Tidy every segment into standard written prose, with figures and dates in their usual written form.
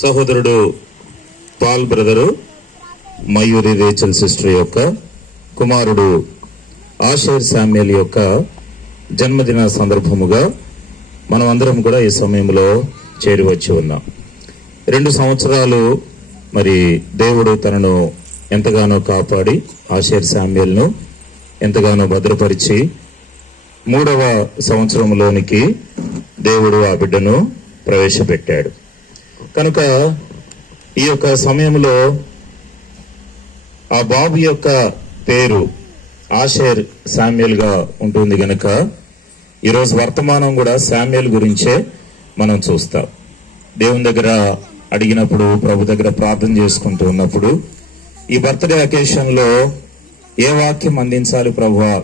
సహోదరుడు Paul brother Mayuri Rachel sister యొక్క కుమారుడు ఆషేర్ శామ్యుయల్ యొక్క జన్మదిన సందర్భముగా మనం అందరం కూడా ఈ సమయంలో చేరి వచ్చి ఉన్నాం. 2 సంవత్సరాలు మరి దేవుడు తనను ఎంతగానో కాపాడి ఆషేర్ శామ్యుయల్ను ఎంతగానో భద్రపరిచి 3వ సంవత్సరంలోనికి దేవుడు ఆ బిడ్డను ప్రవేశపెట్టాడు. కనుక ఈ యొక్క సమయంలో ఆ బాబు యొక్క పేరు ఆషేర్ శామ్యుయల్ గా ఉంటుంది గనక ఈరోజు వర్తమానం కూడా శామ్యుయల్ గురించే మనం చూస్తాం. దేవుని దగ్గర అడిగినప్పుడు, ప్రభు దగ్గర ప్రార్థన చేసుకుంటూ ఉన్నప్పుడు ఈ బర్త్డే అకేషన్ లో ఏ వాక్యం అందించాలి ప్రభువా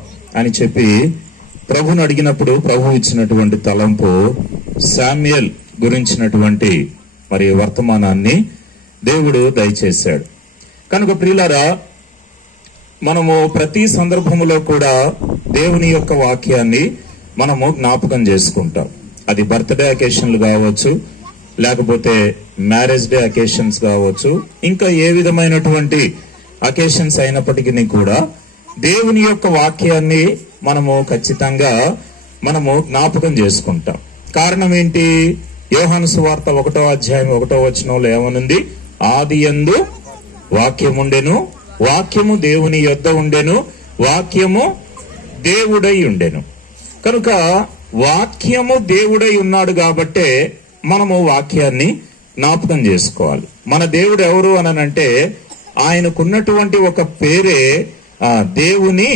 అని చెప్పి ప్రభుని అడిగినప్పుడు ప్రభు ఇచ్చినటువంటి తలంపు శామ్యుయల్ గురించినటువంటి మరి వర్తమానాన్ని దేవుడు దయచేశాడు. కనుక ప్రియులారా, మనము ప్రతి సందర్భములో కూడా దేవుని యొక్క వాక్యాన్ని మనము జ్ఞాపకం చేసుకుంటాం. అది బర్త్డే అకేషన్లు కావచ్చు, లేకపోతే మ్యారేజ్ డే అకేషన్స్ కావచ్చు, ఇంకా ఏ విధమైనటువంటి అకేషన్స్ అయినప్పటికీ కూడా దేవుని యొక్క వాక్యాన్ని మనము ఖచ్చితంగా జ్ఞాపకం చేసుకుంటాం. కారణం ఏంటి? యోహాను సువార్త 1వ అధ్యాయం 1వ వచనంలో ఏమనుంది? ఆదియందు వాక్యముండెను, వాక్యము దేవుని యొద్ద ఉండెను, వాక్యము దేవుడై ఉండెను. కనుక వాక్యము దేవుడై ఉన్నాడు కాబట్టే మనము వాక్యాన్ని జ్ఞాపకం చేసుకోవాలి. మన దేవుడు ఎవరు అనంటే ఆయనకున్నటువంటి ఒక పేరే దేవుని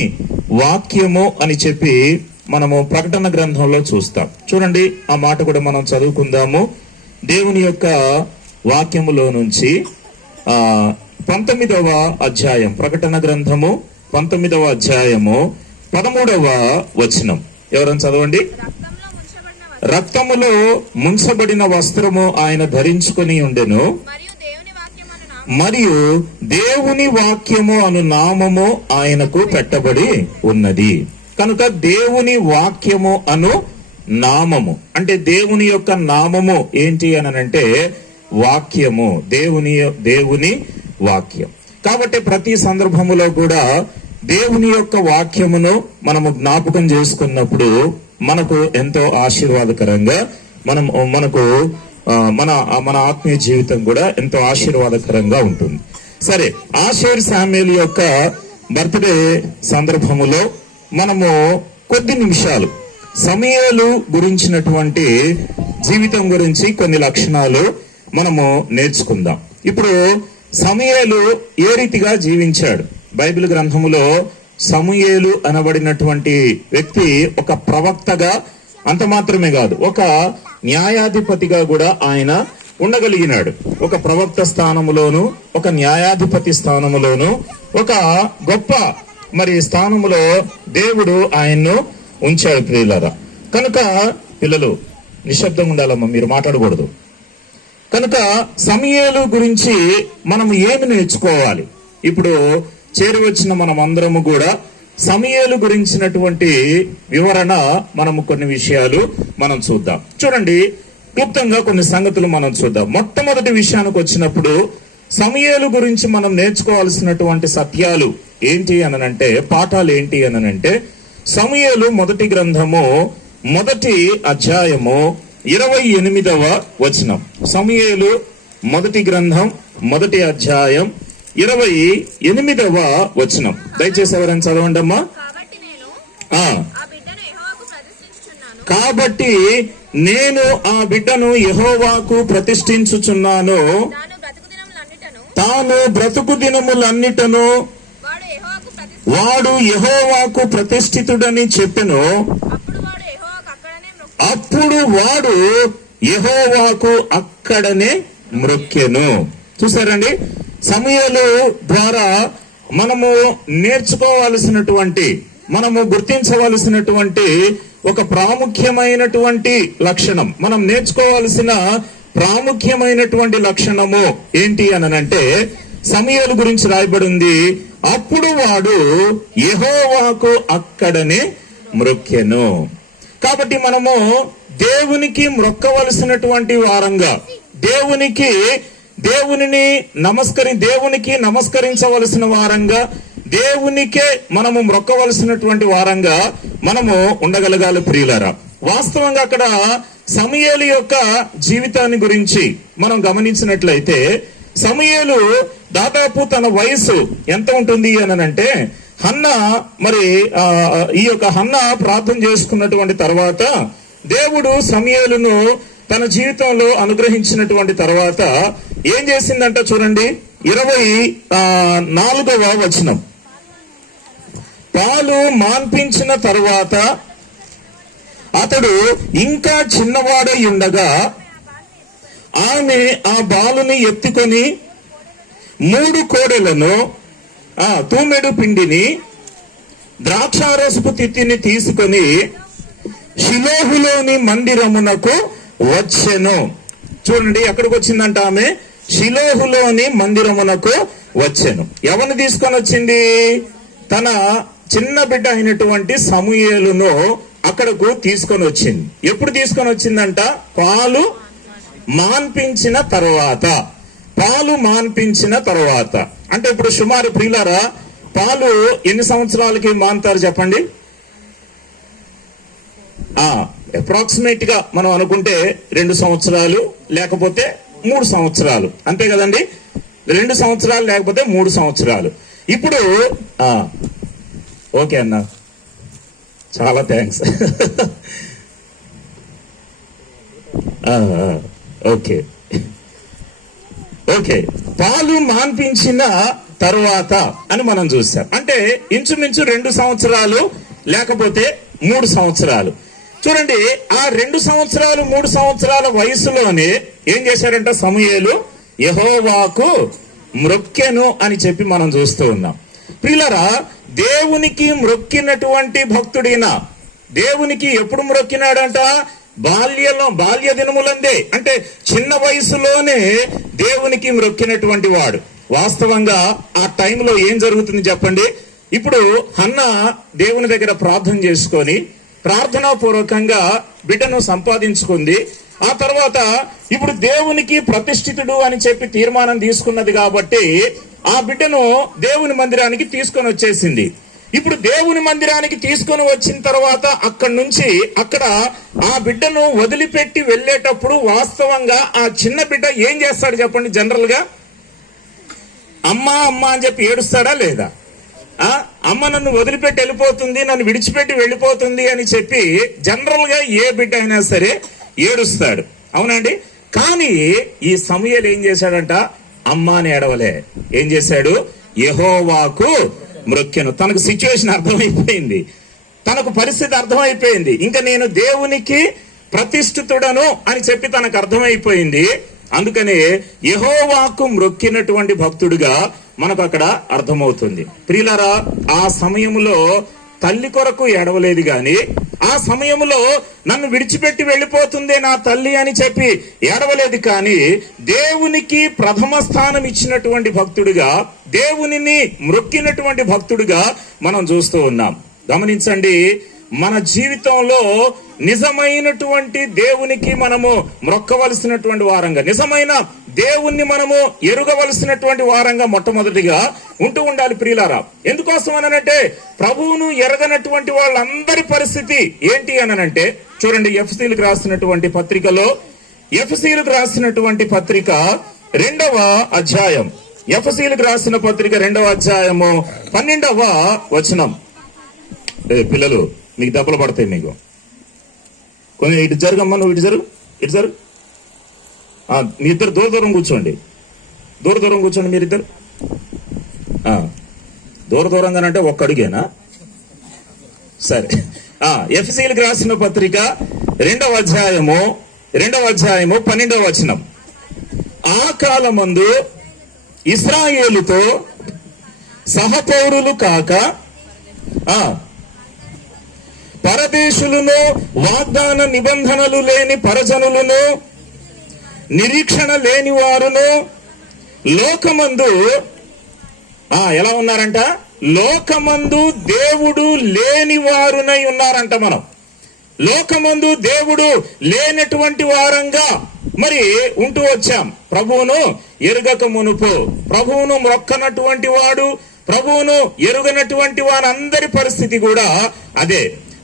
వాక్యము అని చెప్పి మనము ప్రకటన గ్రంథంలో చూస్తాం. చూడండి, ఆ మాట కూడా మనం చదువుకుందాము. దేవుని యొక్క వాక్యములో నుంచి 19వ అధ్యాయం, ప్రకటన గ్రంథము 19వ అధ్యాయము 13వ వచనం. ఎవరైనా చదవండి. రక్తములో ముంచబడిన వస్త్రము ఆయన ధరించుకొని ఉండెను, మరియు దేవుని వాక్యము అను నామము ఆయనకు పెట్టబడి ఉన్నది. కనుక దేవుని వాక్యము అను నామము అంటే దేవుని యొక్క నామము ఏంటి అనంటే వాక్యము, దేవుని వాక్యం. కాబట్టి ప్రతి సందర్భములో కూడా దేవుని యొక్క వాక్యమును మనము జ్ఞాపకం చేసుకున్నప్పుడు మనకు ఎంతో ఆశీర్వాదకరంగా మన ఆత్మీయ జీవితం కూడా ఎంతో ఆశీర్వాదకరంగా ఉంటుంది. సరే, ఆషేర్ శామ్యుయల్ యొక్క బర్త్డే సందర్భములో మనము కొద్ది నిమిషాలు సమూయేలు గురించినటువంటి జీవితం గురించి కొన్ని లక్షణాలు మనము నేర్చుకుందాం. ఇప్పుడు సమూయేలు ఏ రీతిగా జీవించాడు? బైబిల్ గ్రంథములో సమూయేలు అనబడినటువంటి వ్యక్తి ఒక ప్రవక్తగా, అంత మాత్రమే కాదు, ఒక న్యాయాధిపతిగా కూడా ఆయన ఉండగలిగినాడు. ఒక ప్రవక్త స్థానములోను, ఒక న్యాయాధిపతి స్థానములోను, ఒక గొప్ప స్థానములో దేవుడు ఆయన్ను ఉంచాడు. ప్రియులారా, కనుక పిల్లలు నిశ్శబ్దంగా ఉండాలమ్మా, మీరు మాట్లాడకూడదు. కనుక సమూయేలు గురించి మనం ఏమి నేర్చుకోవాలి? ఇప్పుడు చేరి వచ్చిన మనం అందరము కూడా సమూయేలు గురించినటువంటి వివరణ మనము కొన్ని విషయాలు మనం చూద్దాం. చూడండి, క్లుప్తంగా కొన్ని సంగతులు మనం చూద్దాం. మొట్టమొదటి విషయానికి వచ్చినప్పుడు సమూయేలు గురించి మనం నేర్చుకోవాల్సినటువంటి సత్యాలు ఏంటి అనంటే, పాఠాలు ఏంటి అనంటే, సమూయేలు మొదటి గ్రంథము 1వ అధ్యాయము 28వ వచనం. సమూయేలు మొదటి గ్రంథం 1వ అధ్యాయం 28వ వచనం. దయచేసి ఎవరైనా చదవండి అమ్మా. కాబట్టి నేను ఆ బిడ్డను యెహోవాకు ప్రతిష్ఠించుచున్నాను, తాను బ్రతుకు దినములన్నిటను వాడు యెహోవాకు ప్రతిష్ఠితుడని చెప్పెను, అప్పుడు వాడు యెహోవాకు అక్కడనే మ్రొక్కెను. చూసారండి, సమూయేలు ద్వారా మనము నేర్చుకోవాల్సినటువంటి, మనము గుర్తించవలసినటువంటి ఒక ప్రాముఖ్యమైనటువంటి లక్షణం, మనం నేర్చుకోవాల్సిన ప్రాముఖ్యమైనటువంటి లక్షణము ఏంటి అనంటే, సమూయేలు గురించి రాయబడింది, అప్పుడు వాడు యెహోవాకు అక్కడనే మ్రొక్కెను. కాబట్టి మనము దేవునికి మ్రొక్కవలసినటువంటి వారంగా, దేవునికి నమస్కరించవలసిన వారంగా, దేవునికే మనము మొక్కవలసినటువంటి వారంగా మనము ఉండగలగాలి ప్రియులారా. వాస్తవంగా అక్కడ సమూయేలు యొక్క జీవితాన్ని గురించి మనం గమనించినట్లయితే, సమూయేలు దాదాపు తన వయసు ఎంత ఉంటుంది అని అంటే, హన్నా ఈ యొక్క హన్నా ప్రార్థన చేసుకున్నటువంటి తర్వాత దేవుడు సమూయేలును తన జీవితంలో అనుగ్రహించినటువంటి తర్వాత ఏం చేసిందంట చూడండి, 24వ వచనం. పాలు మాన్పించిన తరువాత అతడు ఇంకా చిన్నవాడై ఉండగా ఆమె ఆ బాలుని ఎత్తుకొని 3 కోడెలను, తూమెడు పిండిని, ద్రాక్షారసపు తిత్తిని తీసుకొని షిలోహులోని మందిరమునకు వచ్చెను. చూడండి ఎక్కడికి వచ్చిందంట ఆమె, షిలోహులోని మందిరమునకు వచ్చెను. ఎవరిని తీసుకొని వచ్చింది? తన చిన్న బిడ్డ అయినటువంటి సమూయేలును అక్కడకు తీసుకొని వచ్చింది. ఎప్పుడు తీసుకొని వచ్చిందంట? పాలు మాన్పించిన తర్వాత. అంటే ఇప్పుడు సుమారు ప్రియులారా, పాలు ఎన్ని సంవత్సరాలకి మాన్తారు చెప్పండి? అప్రాక్సిమేట్ గా మనం అనుకుంటే 2 సంవత్సరాలు లేకపోతే 3 సంవత్సరాలు, అంతే కదండి. 2 సంవత్సరాలు లేకపోతే 3 సంవత్సరాలు. ఇప్పుడు ఓకే అన్న, చాలా థ్యాంక్స్. ఓకే, పాలు మాన్పించిన తరువాత అని మనం చూసాం. అంటే ఇంచుమించు 2 సంవత్సరాలు లేకపోతే 3 సంవత్సరాలు. చూడండి, ఆ 2 సంవత్సరాలు 3 సంవత్సరాల వయసులోనే ఏం చేశారంట? సమూయేలు యెహోవాకు మ్రొక్కెను అని చెప్పి మనం చూస్తూ ఉన్నాం. ప్రియులారా, దేవునికి మ్రొక్కినటువంటి భక్తుడిన, దేవునికి ఎప్పుడు మ్రొక్కినాడంట? బాల్య దినములందే, అంటే చిన్న వయసులోనే దేవునికి మ్రొక్కినటువంటి వాడు. వాస్తవంగా ఆ టైంలో ఏం జరుగుతుంది చెప్పండి? ఇప్పుడు హన్నా దేవుని దగ్గర ప్రార్థన చేసుకొని ప్రార్థనాపూర్వకంగా బిడ్డను సంపాదించుకుంది. ఆ తర్వాత ఇప్పుడు దేవునికి ప్రతిష్ఠితుడు అని చెప్పి తీర్మానం తీసుకున్నది కాబట్టి ఆ బిడ్డను దేవుని మందిరానికి తీసుకొని వచ్చేసింది. ఇప్పుడు దేవుని మందిరానికి తీసుకొని వచ్చిన తర్వాత అక్కడ ఆ బిడ్డను వదిలిపెట్టి వెళ్ళేటప్పుడు వాస్తవంగా ఆ చిన్న బిడ్డ ఏం చేస్తాడు చెప్పండి? జనరల్ గా అమ్మా అని చెప్పి ఏడుస్తాడా లేదా? అమ్మ నన్ను వదిలిపెట్టి వెళ్ళిపోతుంది, నన్ను విడిచిపెట్టి వెళ్ళిపోతుంది అని చెప్పి జనరల్ గా ఏ బిడ్డ అయినా సరే ఏడుస్తాడు, అవునండి. కానీ ఈ సమూయేలు ఏం చేశాడంట? అమ్మ అని ఏడవలే. ఏం చేశాడు? యెహోవాకు మ్రొక్కెను. తనకు సిచ్యువేషన్ అర్థమైపోయింది, తనకు పరిస్థితి అర్థమైపోయింది. ఇంకా నేను దేవునికి ప్రతిష్ఠితుడను అని చెప్పి తనకు అర్థమైపోయింది. అందుకనే యెహోవాకు మ్రొక్కినటువంటి భక్తుడిగా మనకు అక్కడ అర్థమవుతుంది. ప్రియులారా, ఆ సమయంలో తల్లి కొరకు ఏడవలేదు గాని, ఆ సమయంలో నన్ను విడిచిపెట్టి వెళ్ళిపోతుందే నా తల్లి అని చెప్పి ఏడవలేదు. కానీ దేవునికి ప్రథమ స్థానం ఇచ్చినటువంటి భక్తుడిగా, దేవునిని మ్రొక్కినటువంటి భక్తుడిగా మనం చూస్తూ ఉన్నాం. గమనించండి, మన జీవితంలో నిజమైనటువంటి దేవునికి మనము మ్రొక్కవలసినటువంటి వారంగా, నిజమైన దేవుణ్ణి మనము ఎరుగవలసినటువంటి వారంగా మొట్టమొదటిగా ఉండాలి ప్రియులారా. ఎందుకోసం అనంటే, ప్రభువును ఎరగనటువంటి వాళ్ళందరి పరిస్థితి ఏంటి అనంటే, చూడండి ఎఫెసీయులకు రాసినటువంటి పత్రికలో, ఎఫెసీయులకు రాసినటువంటి పత్రిక 2వ అధ్యాయం, ఎఫెసీయులకు రాసిన పత్రిక 2వ అధ్యాయము 12వ వచనం. పిల్లలు మీకు దెబ్బలు పడతాయి, మీకు కొంచెం ఇటు జరుగమ్మా, నువ్వు ఇటు జరుగు. మీ ఇద్దరు దూరం కూర్చోండి, దూరం కూర్చోండి మీరిద్దరు. దూరంగానంటే ఒక్క అడుగేనా? సరే. ఎఫెసీయులకు రాసిన పత్రిక 2వ అధ్యాయము 12వ వచనం. ఆ కాలమందు ఇశ్రాయేలుతో సహపౌరులు కాక పరదేశులను, వాగ్దాన నిబంధనలు లేని పరజనులను, నిరీక్షణ లేని వారును లోకమందు ఎలా ఉన్నారంట? లోకమందు దేవుడు లేని వారునై ఉన్నారంట. మనం లోకమందు దేవుడు లేనటువంటి వారంగా మరి ఉంటూ వచ్చాం. ప్రభువును ఎరుగక మునుపు, ప్రభువును మొక్కనటువంటి వాడు, ప్రభువును ఎరుగనటువంటి వారందరి పరిస్థితి కూడా అదే.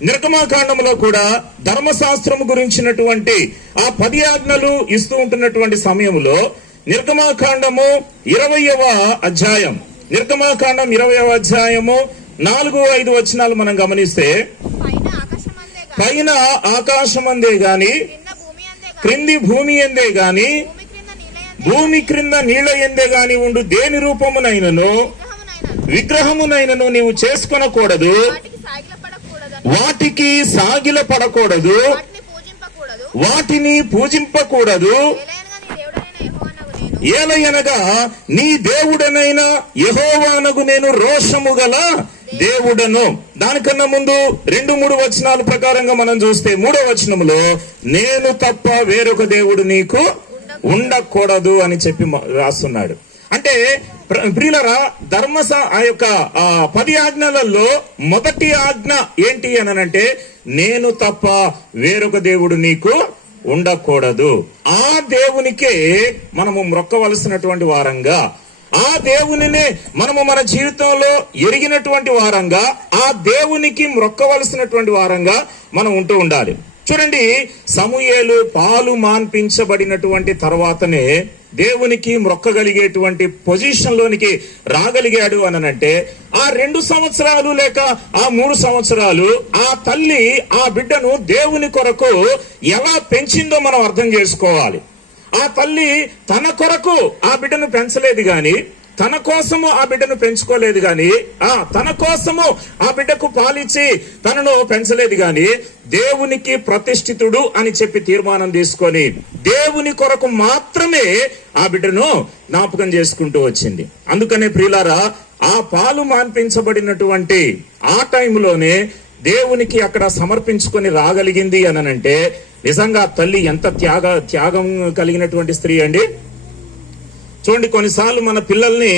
నిర్గమాకాండంలో కూడా ధర్మశాస్త్రం గురించినటువంటి ఆ 10 ఆజ్ఞలు ఇస్తూ ఉంటున్నటువంటి సమయంలో నిర్గమాకాండము 20వ అధ్యాయం, నిర్గమాకాండం 20వ అధ్యాయము 4-5 వచనాలు మనం గమనిస్తే, పైన ఆకాశమందే గాని క్రింది భూమి ఎందే గాని భూమి క్రింద నీళ్ల ఎందే గాని ఉండు దేని రూపమునైనను విగ్రహమునైనను నీవు చేసుకొనకూడదు, వాటికి సాగిల పడకూడదు, వాటిని పూజింపకూడదు. ఏలయనగా నీ దేవుడనైన యెహోవానగు నేను రోషము గల దేవుడను. దానికన్నా ముందు 2-3 వచనాల ప్రకారంగా మనం చూస్తే 3వ వచనములో నేను తప్ప వేరొక దేవుడు నీకు ఉండకూడదు అని చెప్పి రాస్తున్నాడు. అంటే ప్రియులరా, ఆ యొక్క 10 ఆజ్ఞలలో మొదటి ఆజ్ఞ ఏంటి అనంటే నేను తప్ప వేరొక దేవుడు నీకు ఉండకూడదు. ఆ దేవునికే మనము మొక్కవలసినటువంటి వారంగా, ఆ దేవునినే మనము మన జీవితంలో ఎరిగినటువంటి వారంగా, ఆ దేవునికి మొక్కవలసినటువంటి వారంగా మనం ఉంటూ ఉండాలి. చూడండి, సమూయేలు పాలు మాన్పించబడినటువంటి తర్వాతనే దేవునికి మొక్కగలిగేటువంటి పొజిషన్ లోనికి రాగలిగాడు అనంటే ఆ 2 సంవత్సరాలు లేక ఆ 3 సంవత్సరాలు ఆ తల్లి ఆ బిడ్డను దేవుని కొరకు ఎలా పెంచిందో మనం అర్థం చేసుకోవాలి. ఆ తల్లి తన కొరకు ఆ బిడ్డను పెంచలేదు గాని, తన కోసము ఆ బిడ్డను పెంచుకోలేదు గాని, తన కోసము ఆ బిడ్డకు పాలిచ్చి తనను పెంచలేదు గాని, దేవునికి ప్రతిష్ఠితుడు అని చెప్పి తీర్మానం తీసుకొని దేవుని కొరకు మాత్రమే ఆ బిడ్డను జ్ఞాపకం చేసుకుంటూ వచ్చింది. అందుకనే ప్రియులారా, ఆ పాలు మాన్పించబడినటువంటి ఆ టైంలోనే దేవునికి అక్కడ సమర్పించుకొని రాగలిగింది అనంటే నిజంగా తల్లి ఎంత త్యాగం కలిగినటువంటి స్త్రీ అండి. చూడండి, కొన్నిసార్లు మన పిల్లల్ని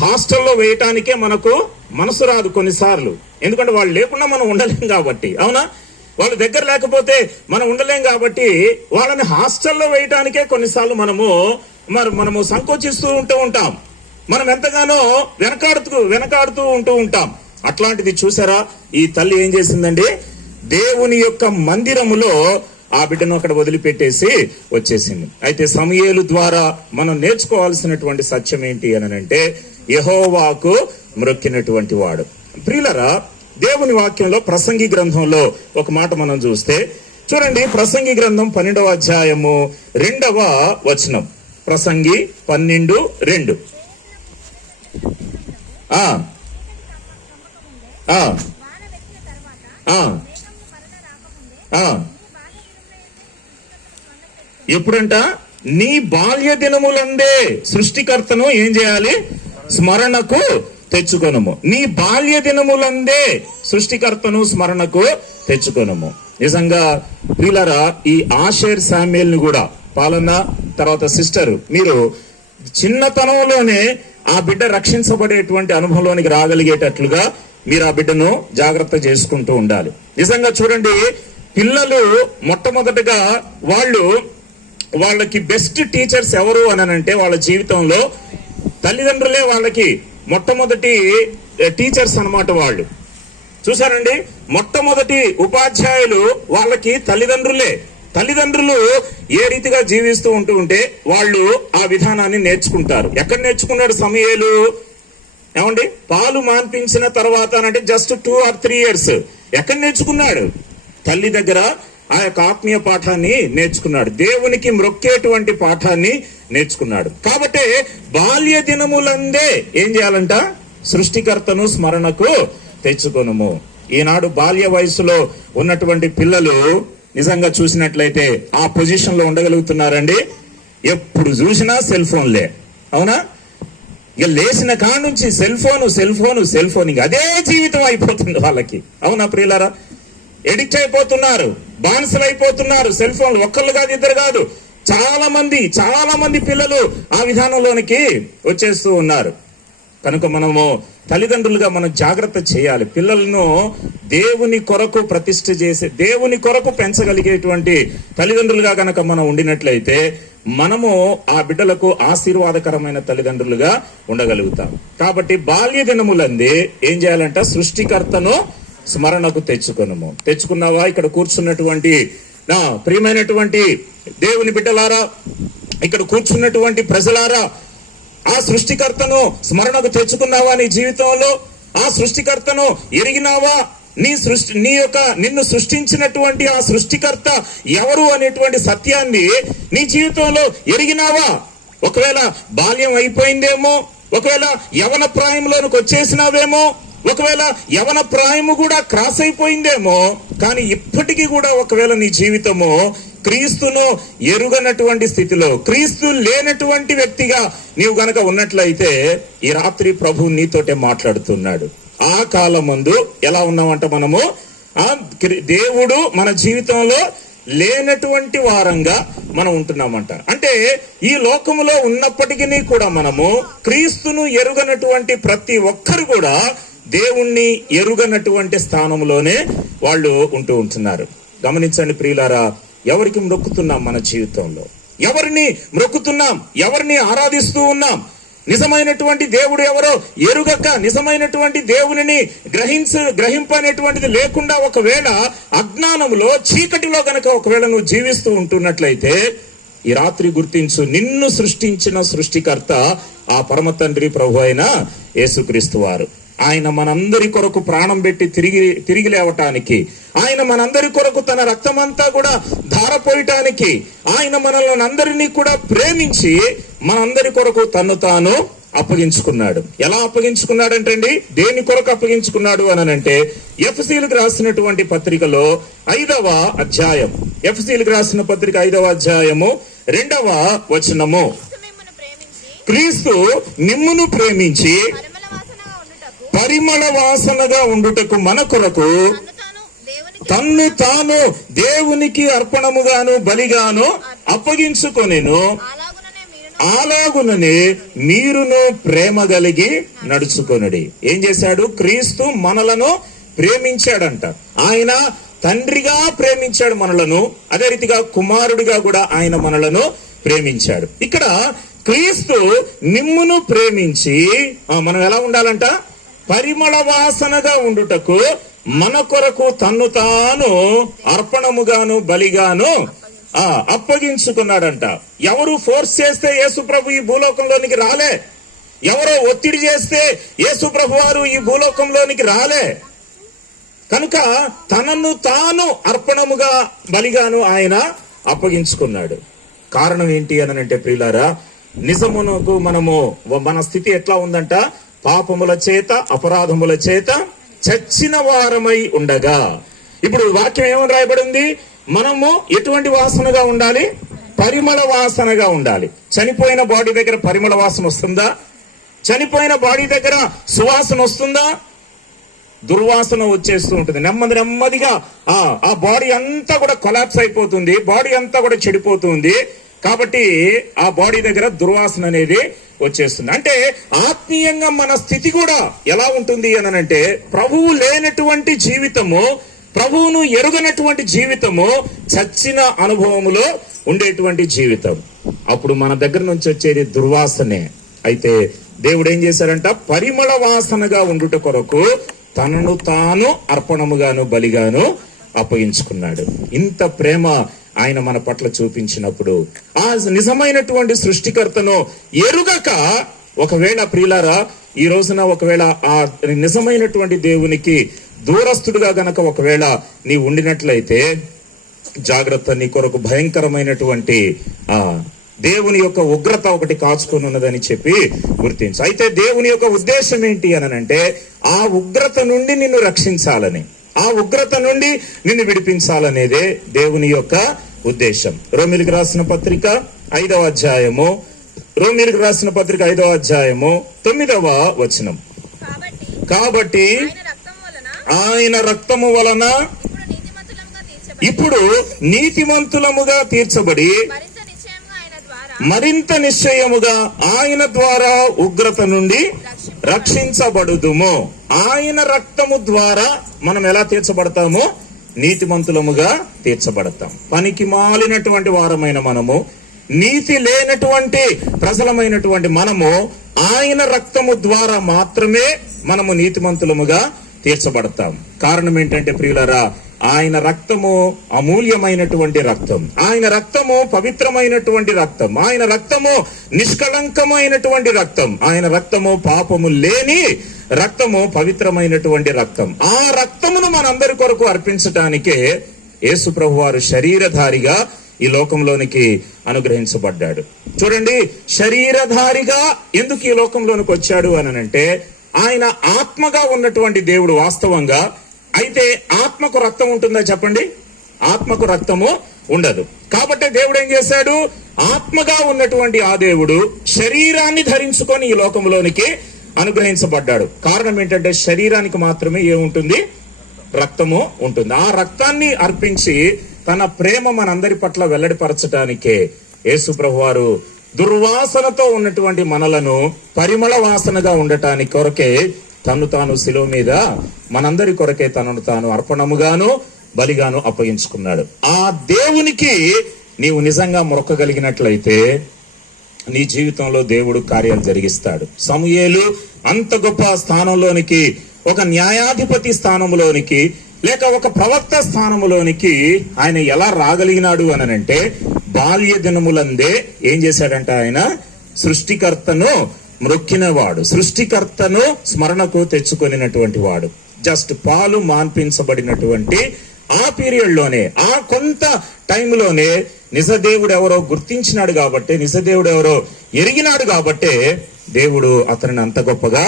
హాస్టల్లో వేయటానికే మనకు మనసు రాదు కొన్నిసార్లు. ఎందుకంటే వాళ్ళు లేకుండా మనం ఉండలేం కాబట్టి, అవునా? వాళ్ళ దగ్గర లేకపోతే మనం ఉండలేం కాబట్టి వాళ్ళని హాస్టల్లో వేయటానికే కొన్నిసార్లు మనము సంకోచిస్తూ ఉంటాం. మనం ఎంతగానో వెనకాడుతూ ఉంటూ ఉంటాం. అట్లాంటిది చూసారా, ఈ తల్లి ఏం చేసిందండి? దేవుని యొక్క మందిరములో ఆ బిడ్డను అక్కడ వదిలిపెట్టేసి వచ్చేసింది. అయితే సమూయేలు ద్వారా మనం నేర్చుకోవాల్సినటువంటి సత్యం ఏంటి అనంటే యెహోవాకు మ్రొక్కినటువంటి వాడు. ప్రియులరా, దేవుని వాక్యంలో ప్రసంగి గ్రంథంలో ఒక మాట మనం చూస్తే చూడండి, ప్రసంగి గ్రంథం 12వ అధ్యాయము 2వ వచనం. ప్రసంగి 12:2. ఎప్పుడంట? నీ బాల్య దినములందే సృష్టికర్తను ఏం చేయాలి? స్మరణకు తెచ్చుకొనుము. నీ బాల్య దినములందే సృష్టికర్తను స్మరణకు తెచ్చుకొనుము. నిజంగా ప్రియులారా, ఈ ఆషేర్ శామ్యూయల్ ని కూడా పాలన తర్వాత సిస్టర్ మీరు చిన్నతనంలోనే ఆ బిడ్డ రక్షించబడేటువంటి అనుభవంలోనికి రాగలిగేటట్లుగా మీరు ఆ బిడ్డను జాగ్రత్త చేసుకుంటూ ఉండాలి. నిజంగా చూడండి, పిల్లలు మొట్టమొదటిగా వాళ్ళకి బెస్ట్ టీచర్స్ ఎవరు అనంటే వాళ్ళ జీవితంలో తల్లిదండ్రులే వాళ్ళకి మొట్టమొదటి టీచర్స్ అన్నమాట. వాళ్ళు చూసారండి, మొట్టమొదటి ఉపాధ్యాయులు వాళ్ళకి తల్లిదండ్రులు ఏ రీతిగా జీవిస్తూ ఉంటే వాళ్ళు ఆ విధానాన్ని నేర్చుకుంటారు. ఎక్కడ నేర్చుకున్నాడు సమూయేలు? ఏమండి, పాలు మాన్పించిన తర్వాత అంటే జస్ట్ 2 or 3 years ఎక్కడ నేర్చుకున్నాడు? తల్లి దగ్గర ఆ యొక్క ఆత్మీయ పాఠాన్ని నేర్చుకున్నాడు. దేవునికి మ్రొక్కేటువంటి పాఠాన్ని నేర్చుకున్నాడు. కాబట్టి బాల్య దినములందే ఏం చేయాలంట? సృష్టికర్తను స్మరణకు తెచ్చుకొనుము. ఈనాడు బాల్య వయసులో ఉన్నటువంటి పిల్లలు నిజంగా చూసినట్లయితే ఆ పొజిషన్ లో ఉండగలుగుతున్నారండి? ఎప్పుడు చూసినా సెల్ ఫోన్లే, అవునా? ఇక లేచిన కాడ నుంచి సెల్ ఫోన్ ఇక అదే జీవితం అయిపోతుంది వాళ్ళకి, అవునా ప్రియులారా? ఎడిక్ట్ అయిపోతున్నారు, బానిసలు అయిపోతున్నారు సెల్ ఫోన్లు. ఒక్కళ్ళు కాదు, ఇద్దరు కాదు, చాలా మంది పిల్లలు ఆ విధానంలోనికి వచ్చేస్తూ ఉన్నారు. కనుక మనము తల్లిదండ్రులుగా మనం జాగ్రత్త చేయాలి. పిల్లలను దేవుని కొరకు ప్రతిష్ఠ చేసి దేవుని కొరకు పెంచగలిగేటువంటి తల్లిదండ్రులుగా కనుక మనం ఉండినట్లయితే మనము ఆ బిడ్డలకు ఆశీర్వాదకరమైన తల్లిదండ్రులుగా ఉండగలుగుతాం. కాబట్టి బాల్య దినములందే ఏం చేయాలంట? సృష్టికర్తను స్మరణకు తెచ్చుకున్నావా? ఇక్కడ కూర్చున్నటువంటి నా ప్రియమైనటువంటి దేవుని బిడ్డలారా, ఇక్కడ కూర్చున్నటువంటి ప్రజలారా, ఆ సృష్టికర్తను స్మరణకు తెచ్చుకున్నావా? నీ జీవితంలో ఆ సృష్టికర్తను ఎరిగినావా? నిన్ను సృష్టించినటువంటి ఆ సృష్టికర్త ఎవరు అనేటువంటి సత్యాన్ని నీ జీవితంలో ఎరిగినావా? ఒకవేళ బాల్యం అయిపోయిందేమో, ఒకవేళ యవన ప్రాయంలోనికి వచ్చేసినావేమో, ఒకవేళ యవన ప్రాయము కూడా క్రాస్ అయిపోయిందేమో, కానీ ఇప్పటికీ కూడా ఒకవేళ నీ జీవితము క్రీస్తును ఎరుగనటువంటి స్థితిలో, క్రీస్తు లేనటువంటి వ్యక్తిగా నీవు గనక ఉన్నట్లయితే ఈ రాత్రి ప్రభు నీతోటే మాట్లాడుతున్నాడు. ఆ కాలమందు ఎలా ఉన్నామంట? మనము దేవుడు మన జీవితంలో లేనటువంటి వారంగా మనం ఉంటున్నామంట. అంటే ఈ లోకములో ఉన్నప్పటికీ కూడా మనము క్రీస్తును ఎరుగనటువంటి ప్రతి ఒక్కరు కూడా దేవుణ్ణి ఎరుగనటువంటి స్థానంలోనే వాళ్ళు ఉంటున్నారు. గమనించండి ప్రియులారా, ఎవరికి మొక్కుతున్నాం? మన జీవితంలో ఎవరిని మొక్కుతున్నాం? ఎవరిని ఆరాధిస్తూ ఉన్నాం? నిజమైనటువంటి దేవుడు ఎవరో ఎరుగక, నిజమైనటువంటి దేవుని గ్రహింపనేటువంటిది లేకుండా ఒకవేళ అజ్ఞానంలో, చీకటిలో గనక ఒకవేళ నువ్వు జీవిస్తూ ఉంటున్నట్లయితే ఈ రాత్రి గుర్తించు, నిన్ను సృష్టించిన సృష్టికర్త ఆ పరమ తండ్రి ప్రభు అయిన యేసుక్రీస్తు వారు. ఆయన మనందరి కొరకు ప్రాణం పెట్టి తిరిగి లేవటానికి, ఆయన మనందరి కొరకు తన రక్తమంతా కూడా ధారపోయటానికి, ఆయన మనల్ని అందరినీ కూడా ప్రేమించి మనందరి కొరకు తన్ను తాను అప్పగించుకున్నాడు. ఎలా అప్పగించుకున్నాడంటండి? దేని కొరకు అప్పగించుకున్నాడు అనంటే ఎఫెసీయులకు రాసినటువంటి పత్రికలో 5వ అధ్యాయం, ఎఫెసీయులకు రాసిన పత్రిక 5వ అధ్యాయము 2వ వచనము, క్రీస్తు మిమ్మును ప్రేమించి పరిమళ వాసనగా ఉండుటకు మన కొరకు తన్ను తాను దేవునికి అర్పణముగాను బలిగాను అప్పగించుకొనెను. అలాగుననే మీరును ప్రేమ కలిగి నడుచుకొనుడి. ఏం చేశాడు? క్రీస్తు మనలను ప్రేమించాడంట. ఆయన తండ్రిగా ప్రేమించాడు మనలను, అదే రీతిగా కుమారుడిగా కూడా ఆయన మనలను ప్రేమించాడు. ఇక్కడ క్రీస్తు మిమ్మును ప్రేమించి మనం ఎలా ఉండాలంట? పరిమళ వాసనగా ఉండుటకు మన కొరకు తన్ను తాను అర్పణముగాను బలిగాను అప్పగించుకున్నాడంట. ఎవరు ఫోర్స్ చేస్తే యేసు ప్రభు ఈ భూలోకంలోనికి రాలే. ఎవరో ఒత్తిడి చేస్తే యేసు ప్రభు వారు ఈ భూలోకంలోనికి రాలే. కనుక తనను తాను అర్పణముగా బలిగాను ఆయన అప్పగించుకున్నాడు. కారణం ఏంటి అని అంటే ప్రియులారా, నిజమునకు మన స్థితి ఎట్లా ఉందంట? పాపముల చేత, అపరాధముల చేత చచ్చిన వారమై ఉండగా. ఇప్పుడు వాక్యం ఏమని రాయబడింది? మనము ఎటువంటి వాసనగా ఉండాలి? పరిమళ వాసనగా ఉండాలి. చనిపోయిన బాడీ దగ్గర పరిమళ వాసన వస్తుందా? చనిపోయిన బాడీ దగ్గర సువాసన వస్తుందా? దుర్వాసన వచ్చేస్తూ ఉంటుంది. నెమ్మదిగా ఆ బాడీ అంతా కూడా కొలాప్స్ అయిపోతుంది, బాడీ అంతా కూడా చెడిపోతుంది. కాబట్టి ఆ బాడీ దగ్గర దుర్వాసన అనేది వచ్చేస్తుంది. అంటే ఆత్మీయంగా మన స్థితి కూడా ఎలా ఉంటుంది అనంటే, ప్రభువు లేనటువంటి జీవితము, ప్రభువును ఎరుగనటువంటి జీవితము, చచ్చిన అనుభవములో ఉండేటువంటి జీవితం. అప్పుడు మన దగ్గర నుంచి వచ్చేది దుర్వాసనే. అయితే దేవుడు ఏం చేశారంట? పరిమళ వాసనగా ఉండుట కొరకు తనను తాను అర్పణముగాను బలిగాను అప్పగించుకున్నాడు. ఇంత ప్రేమ ఆయన మన పట్ల చూపించినప్పుడు, ఆ నిజమైనటువంటి సృష్టికర్తను ఎరుగక ఒకవేళ ప్రియులారా ఈ రోజున ఒకవేళ ఆ నిజమైనటువంటి దేవునికి దూరస్తుడుగా గనక ఒకవేళ నీ ఉండినట్లయితే జాగ్రత్త, నీ కొరకు భయంకరమైనటువంటి దేవుని యొక్క ఉగ్రత ఒకటి కాచుకొని ఉన్నదని చెప్పి గుర్తించు. అయితే దేవుని యొక్క ఉద్దేశం ఏంటి అనంటే, ఆ ఉగ్రత నుండి నిన్ను రక్షించాలని, ఆ ఉగ్రత నుండి నిన్ను విడిపించాలనేదే దేవుని యొక్క ఉద్దేశం. రోమీయులకు రాసిన పత్రిక 5వ అధ్యాయము, రోమీయులకు రాసిన పత్రిక 5వ అధ్యాయము 9వ వచనం. కాబట్టి ఆయన రక్తము వలన ఇప్పుడు నీతిమంతులముగా తీర్చబడి మరింత నిశ్చయముగా ఆయన ద్వారా ఉగ్రత నుండి రక్షించబడుదుము. ఆయన రక్తము ద్వారా మనం ఎలా తీర్చబడతాము? నీతిమంతులముగా తీర్చబడతాం. పనికి మాలినటువంటి వారమైన మనము, నీతి లేనటువంటి ప్రజలమైనటువంటి మనము ఆయన రక్తము ద్వారా మాత్రమే మనము నీతిమంతులముగా తీర్చబడతాం. కారణం ఏంటంటే ప్రియులారా, ఆయన రక్తము అమూల్యమైనటువంటి రక్తం, ఆయన రక్తము పవిత్రమైనటువంటి రక్తం, ఆయన రక్తము నిష్కళంకమైనటువంటి రక్తం, ఆయన రక్తము పాపము లేని రక్తము, పవిత్రమైనటువంటి రక్తం. ఆ రక్తమును మనందరి కొరకు అర్పించటానికే యేసు ప్రభువారు శరీరధారిగా ఈ లోకంలోనికి అనుగ్రహించబడ్డాడు. చూడండి, శరీరధారిగా ఎందుకు ఈ లోకంలోనికి వచ్చాడు అనంటే, ఆయన ఆత్మగా ఉన్నటువంటి దేవుడు వాస్తవంగా. అయితే ఆత్మకు రక్తం ఉంటుందా చెప్పండి? ఆత్మకు రక్తము ఉండదు. కాబట్టి దేవుడు ఏం చేశాడు? ఆత్మగా ఉన్నటువంటి ఆ దేవుడు శరీరాన్ని ధరించుకొని ఈ లోకంలోనికి అనుగ్రహించబడ్డాడు. కారణం ఏంటంటే శరీరానికి మాత్రమే ఏముంటుంది? రక్తము ఉంటుంది. ఆ రక్తాన్ని అర్పించి తన ప్రేమ మనందరి పట్ల వెల్లడిపరచడానికే యేసు ప్రభువారు దుర్వాసనతో ఉన్నటువంటి మనలను పరిమళ వాసనగా ఉండటానికి కొరకే తను తాను శిలువ మీద మనందరి కొరకే తనను తాను అర్పణముగాను బలిగాను అప్పగించుకున్నాడు. ఆ దేవునికి నీవు నిజంగా మొక్కగలిగినట్లయితే నీ జీవితంలో దేవుడు కార్యాలు జరిగిస్తాడు. సమూయేలు అంత గొప్ప స్థానంలోనికి, ఒక న్యాయాధిపతి స్థానంలోనికి, లేక ఒక ప్రవక్త స్థానంలోనికి ఆయన ఎలా రాగలిగినాడు అనంటే, బాల్య దినములందే ఏం చేశాడంట? ఆయన సృష్టికర్తను మ్రొక్కినవాడు, సృష్టికర్తను స్మరణకు తెచ్చుకొనినటువంటి వాడు. జస్ట్ పాలు మాన్పించబడినటువంటి ఆ పీరియడ్ లోనే, ఆ కొంత టైంలోనే నిజదేవుడు ఎవరో గుర్తించినాడు కాబట్టి, నిజదేవుడు ఎవరో ఎరిగినాడు కాబట్టే దేవుడు అతనిని అంత గొప్పగా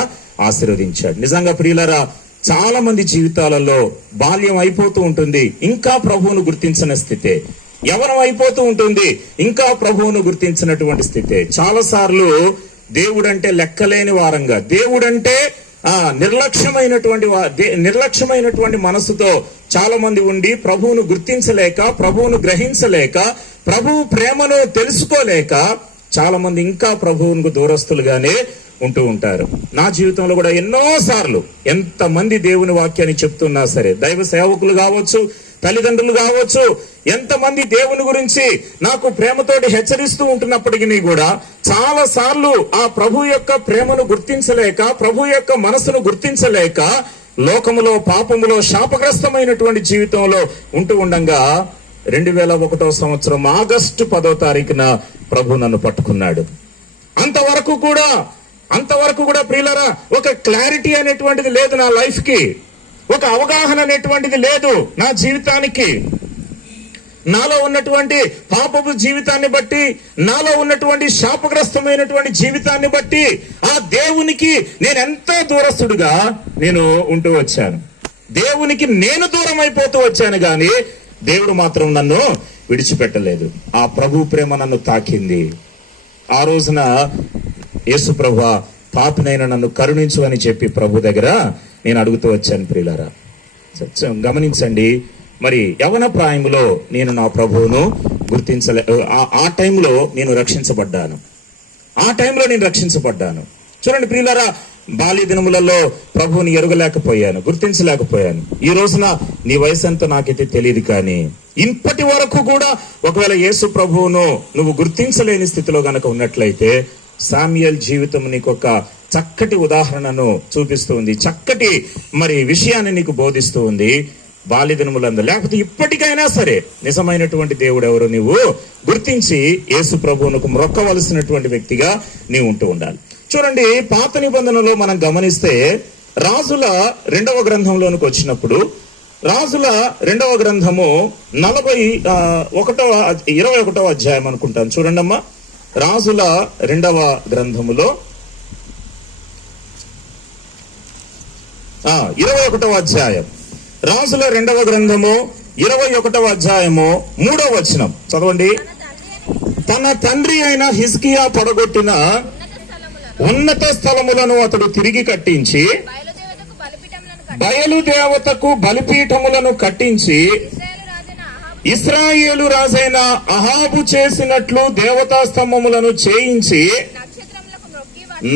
ఆశీర్వదించాడు. నిజంగా ప్రియులారా, చాలా మంది జీవితాలలో బాల్యం అయిపోతూ ఉంటుంది, ఇంకా ప్రభువును గుర్తించిన స్థితే. యవ్వనం అయిపోతూ ఉంటుంది, ఇంకా ప్రభువును గుర్తించినటువంటి స్థితే. చాలా సార్లు దేవుడంటే లెక్కలేని వారంగా, దేవుడంటే నిర్లక్ష్యమైనటువంటి మనసుతో చాలా మంది ఉండి ప్రభువును గుర్తించలేక, ప్రభువును గ్రహించలేక, ప్రభువు ప్రేమను తెలుసుకోలేక చాలా మంది ఇంకా ప్రభువుకు దూరస్తులుగానే ఉంటూ ఉంటారు. నా జీవితంలో కూడా ఎన్నో సార్లు ఎంతమంది దేవుని వాక్యాన్ని చెప్తున్నా సరే, దైవ సేవకులు కావచ్చు, తల్లిదండ్రులు కావచ్చు, ఎంతమంది దేవుని గురించి నాకు ప్రేమతోటి హెచ్చరిస్తూ ఉంటున్నప్పటికీ కూడా చాలా సార్లు ఆ ప్రభు యొక్క ప్రేమను గుర్తించలేక, ప్రభు యొక్క మనసును గుర్తించలేక లోకములో, పాపములో, శాపగ్రస్తమైనటువంటి జీవితంలో ఉంటూ ఉండగా 2001 సంవత్సరం ఆగస్టు 10వ తారీఖున ప్రభు నన్ను పట్టుకున్నాడు. అంతవరకు కూడా ప్రియులారా, ఒక క్లారిటీ అనేటువంటిది లేదు నా లైఫ్ కి, ఒక అవగాహన అనేటువంటిది లేదు నా జీవితానికి. నాలో ఉన్నటువంటి పాపపు జీవితాన్ని బట్టి, నాలో ఉన్నటువంటి శాపగ్రస్తమైనటువంటి జీవితాన్ని బట్టి ఆ దేవునికి నేను ఎంతో దూరస్తుడుగా నేను ఉంటూ వచ్చాను. దేవునికి నేను దూరం అయిపోతూ వచ్చాను, గాని దేవుడు మాత్రం నన్ను విడిచిపెట్టలేదు. ఆ ప్రభు ప్రేమ నన్ను తాకింది. ఆ రోజున యేసు ప్రభువా, పాపినైనా నన్ను కరుణించు అని చెప్పి ప్రభు దగ్గర నేను అడుగుతూ వచ్చాను. ప్రియులారా, గమనించండి, మరి యవన ప్రాయంలో నేను నా ప్రభువును గుర్తించలే. ఆ టైంలో నేను రక్షించబడ్డాను. చూడండి ప్రియులారా, బాల్య దినములలో ప్రభువుని ఎరుగలేకపోయాను, గుర్తించలేకపోయాను. ఈ రోజున నీ వయసు ఎంతో నాకైతే తెలియదు, కానీ ఇప్పటి వరకు కూడా ఒకవేళ యేసు ప్రభువును నువ్వు గుర్తించలేని స్థితిలో గనక ఉన్నట్లయితే, శామ్యూయల్ జీవితం నీకు ఒక చక్కటి ఉదాహరణను చూపిస్తూ ఉంది, చక్కటి మరి విషయాన్ని నీకు బోధిస్తూ ఉంది. బాల్య దినములందు లేకపోతే ఇప్పటికైనా సరే నిజమైనటువంటి దేవుడు ఎవరు నీవు గుర్తించి యేసు ప్రభువునకు మొక్కవలసినటువంటి వ్యక్తిగా నీవు ఉంటూ ఉండాలి. చూడండి, పాత నిబంధనలో మనం గమనిస్తే రాజుల 2వ గ్రంథంలోనికి వచ్చినప్పుడు, రాజుల 2వ గ్రంథము 21వ అధ్యాయం అనుకుంటాను. చూడండి అమ్మా, రాజుల 2వ గ్రంథములో 21వ అధ్యాయం, రాజుల 2వ గ్రంథము 21వ అధ్యాయము 3వ వచనం చదవండి. తన తండ్రి అయిన హిజ్కియా పడగొట్టిన ఉన్నత స్థలములను అతడు తిరిగి కట్టించి, బయలుదేవతకు బలిపీఠములను కట్టించి, ఇశ్రాయేలు రాజైన అహాబు చేసినట్లు దేవతా స్తంభములను చేయించి,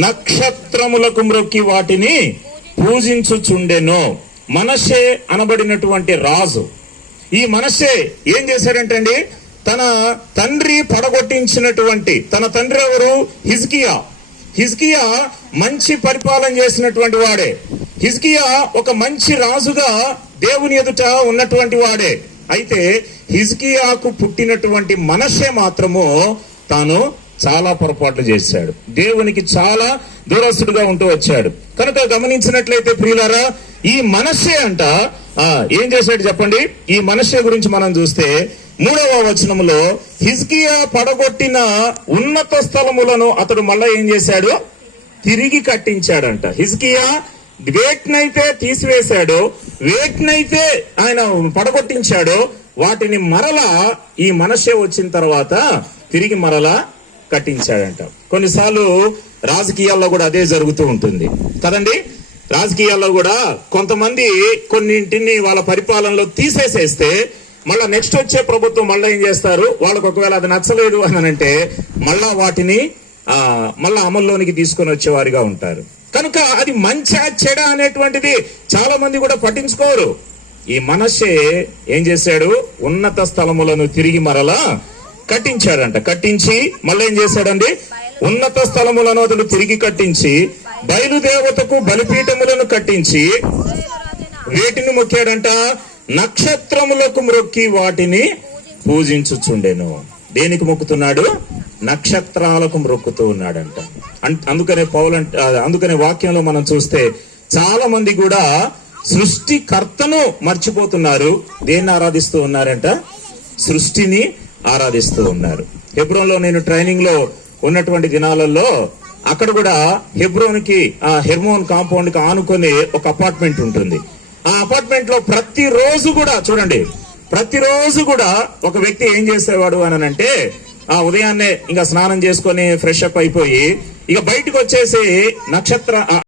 నక్షత్రములకు మ్రొక్కి వాటిని పూజించుచుండెను. మనష్షే అనబడినటువంటి రాజు, ఈ మనష్షే ఏం చేశాడంటే అండి, తన తండ్రి పడగొట్టించినటువంటి తన తండ్రి ఎవరు? హిజ్కియా. హిజ్కియా మంచి పరిపాలన చేసినటువంటి వాడే. హిజ్కియా ఒక మంచి రాజుగా దేవుని ఎదుట ఉన్నటువంటి వాడే. అయితే హిజ్కియాకు పుట్టినటువంటి మనష్షే మాత్రము తాను చాలా పొరపాట్లు చేశాడు. దేవునికి చాలా దూరస్తుడుగా ఉంటూ వచ్చాడు. కనుక గమనించినట్లయితే ప్రియులారా, ఈ మనష్షే అంట ఏం చేశాడు చెప్పండి. ఈ మనష్షే గురించి మనం చూస్తే 3వ వచనములో హిజ్కియా పడగొట్టిన ఉన్నత స్థలములను అతడు మళ్ళా ఏం చేశాడు? తిరిగి కట్టించాడంట. హిజ్కియా వేటినైతే తీసివేశాడో, వేటినైతే ఆయన పడగొట్టించాడో వాటిని మరలా ఈ మనష్షే వచ్చిన తర్వాత తిరిగి మరలా కట్టించాడంట. కొన్నిసార్లు రాజకీయాల్లో కూడా అదే జరుగుతూ ఉంటుంది కదండి. రాజకీయాల్లో కూడా కొంతమంది కొన్నింటిని వాళ్ళ పరిపాలనలో తీసేసేస్తే మళ్ళా నెక్స్ట్ వచ్చే ప్రభుత్వం మళ్ళీ ఏం చేస్తారు, వాళ్ళకు ఒకవేళ అది నచ్చలేదు అని అంటే మళ్ళా వాటిని మళ్ళా అమల్లోనికి తీసుకొని వచ్చేవారిగా ఉంటారు. కనుక అది మంచి చెడ అనేటువంటిది చాలా మంది కూడా పట్టించుకోరు. ఈ మనష్షే ఏం చేశాడు? ఉన్నత స్థలములను తిరిగి మరలా కట్టించాడంట. కట్టించి మళ్ళీ ఏం చేశాడండి? ఉన్నత స్థలములను అతను తిరిగి కట్టించి బయలుదేవతకు బలిపీఠములను కట్టించి వేటిని మొక్కాడంట? నక్షత్రములకు మొక్కి వాటిని పూజించుచుండెను. దేనికి మొక్కుతున్నాడు? నక్షత్రాలకు మొక్కుతూ ఉన్నాడంట. అందుకనే వాక్యంలో మనం చూస్తే చాలా మంది కూడా సృష్టికర్తను మర్చిపోతున్నారు. దేన్ని ఆరాధిస్తూ ఉన్నారంట? సృష్టిని ఆరాధిస్తూ ఉన్నారు. హెబ్రోన్లో నేను ట్రైనింగ్ లో ఉన్నటువంటి దినాలలో అక్కడ కూడా హెర్మోన్ కాంపౌండ్ కి ఆనుకొని ఒక అపార్ట్మెంట్ ఉంటుంది. ఆ అపార్ట్మెంట్ లో ప్రతిరోజు కూడా ఒక వ్యక్తి ఏం చేసేవాడు అని అంటే ఉదయాన్నే ఇంకా స్నానం చేసుకొని ఫ్రెష్ అప్ అయిపోయి ఇక బయటకు వచ్చేసి